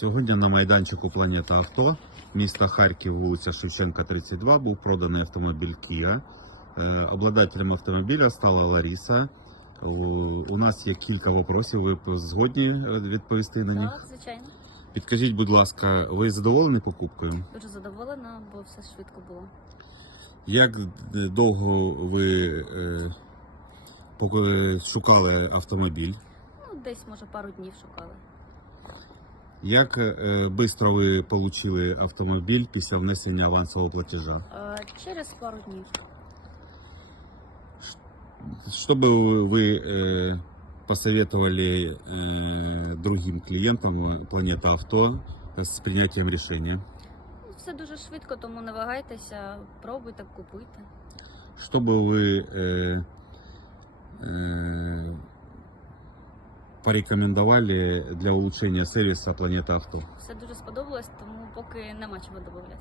Сьогодні на майданчику Планета Авто міста Харків, вулиця Шевченка, 32, був проданий автомобіль Kia. Е, Обладателем автомобіля стала Лариса. У- нас є кілька вопросів. Ви згодні е, відповісти на них? Так, звичайно. Підкажіть, будь ласка, ви задоволені покупкою? Дуже задоволена, бо все швидко було. Як довго ви е, шукали автомобіль? Ну, десь, може, пару днів шукали. Як швидко ви отримали автомобіль після внесення авансового платежа? Е, через пару днів. Что бы вы э, посоветовали э, другим клиентам Планета Авто с принятием решения? Ну, все дуже швидко, тому не вагайтеся, пробуйте, купуйте. Что бы вы э, э, порекомендовали для улучшення сервіса Планета Авто? Все дуже сподобалось, тому поки нема чого додати.